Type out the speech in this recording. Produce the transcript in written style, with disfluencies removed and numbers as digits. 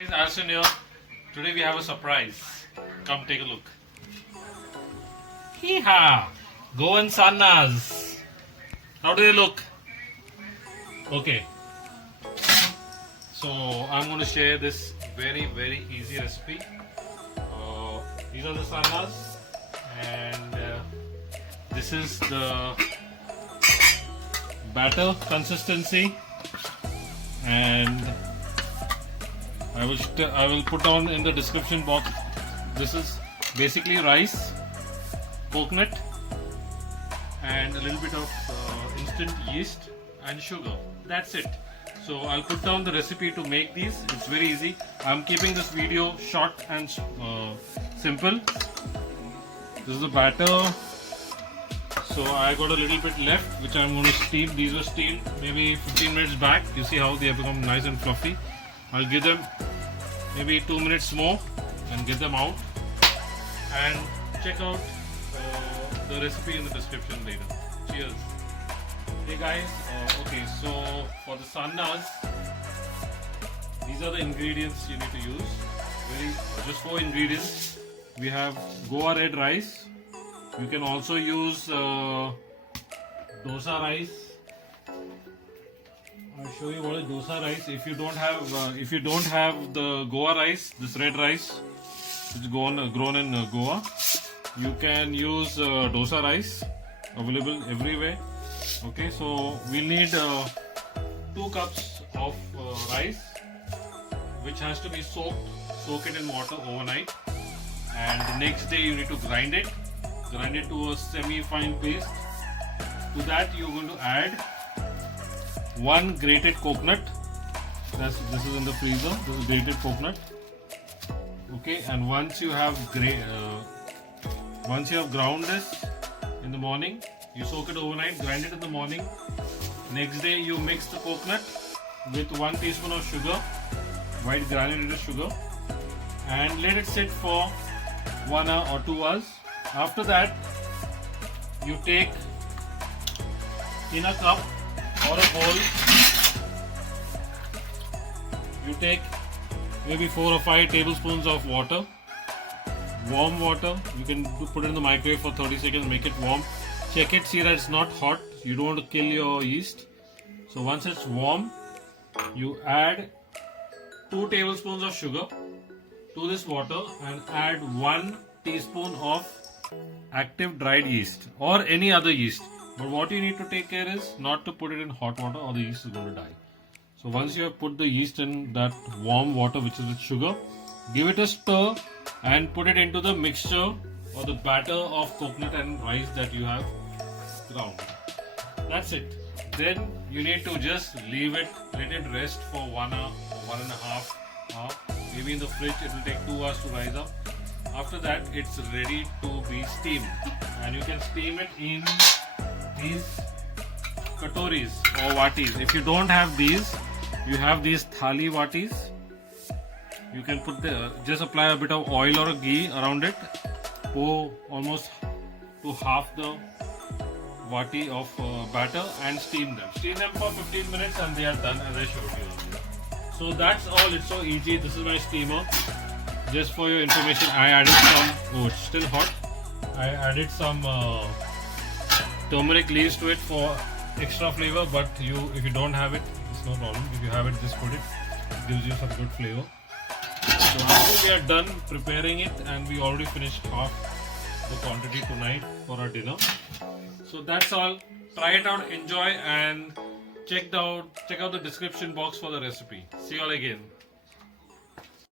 It's Arson here. Today we have a surprise. Come take a look. Hee-ha! Goan Sannas. How do they look? Okay. So I'm going to share this very easy recipe. These are the sannas, and this is the batter consistency, and I will put on in the description box. This is basically rice, coconut, and a little bit of instant yeast and sugar. That's it. So I'll put down the recipe to make these. It's very easy. I'm keeping this video short and simple. This is the batter. So I got a little bit left, which I'm going to steam. These were steamed maybe 15 minutes back. You see how they have become nice and fluffy. I'll give them maybe 2 minutes more and get them out. And check out the recipe in the description later. Cheers. Hey guys, okay, so for the sannas, these are the ingredients you need to use. Just 4 ingredients. We have Goa red rice. You can also use dosa rice. I'll show you what is dosa rice. If you don't have the Goa rice, this red rice, which is grown in Goa, you can use dosa rice, available everywhere. Okay, so we'll need 2 cups of rice, which has to be soak it in water overnight, and the next day you need to grind it to a semi-fine paste. To that you're going to add 1 grated coconut. This is in the freezer. This is grated coconut. Okay, and once you have ground this in the morning, you soak it overnight, grind it in the morning. Next day you mix the coconut with 1 teaspoon of sugar, white granulated sugar, and let it sit for 1 hour or 2 hours. After that, you take in a cup or a bowl, you take maybe 4 or 5 tablespoons of water, warm water. You can put it in the microwave for 30 seconds, make it warm. Check it, see that it's not hot. You don't want to kill your yeast. So once it's warm, you add 2 tablespoons of sugar to this water and add 1 teaspoon of active dried yeast or any other yeast. But what you need to take care is not to put it in hot water or the yeast is going to die. So once you have put the yeast in that warm water, which is with sugar, give it a stir and put it into the mixture or the batter of coconut and rice that you have ground. That's it. Then you need to just leave it, let it rest for 1 hour or 1.5 hour. Maybe in the fridge it will take 2 hours to rise up. After that, it's ready to be steamed, and you can steam it in these katoris or vatis. If you don't have these, you have these thali vatis. You can just apply a bit of oil or a ghee around it, pour almost to half the vati of batter and steam them. Steam them for 15 minutes and they are done, as I showed you earlier. So that's all. It's so easy. This is my steamer. Just for your information, I added some, it's still hot. I added some turmeric leaves to it for extra flavor, but if you don't have it, it's no problem. If you have it, just put it. It gives you some good flavor. So after we are done preparing it, and we already finished half the quantity tonight for our dinner. So that's all. Try it out, enjoy, and check out the description box for the recipe. See you all again.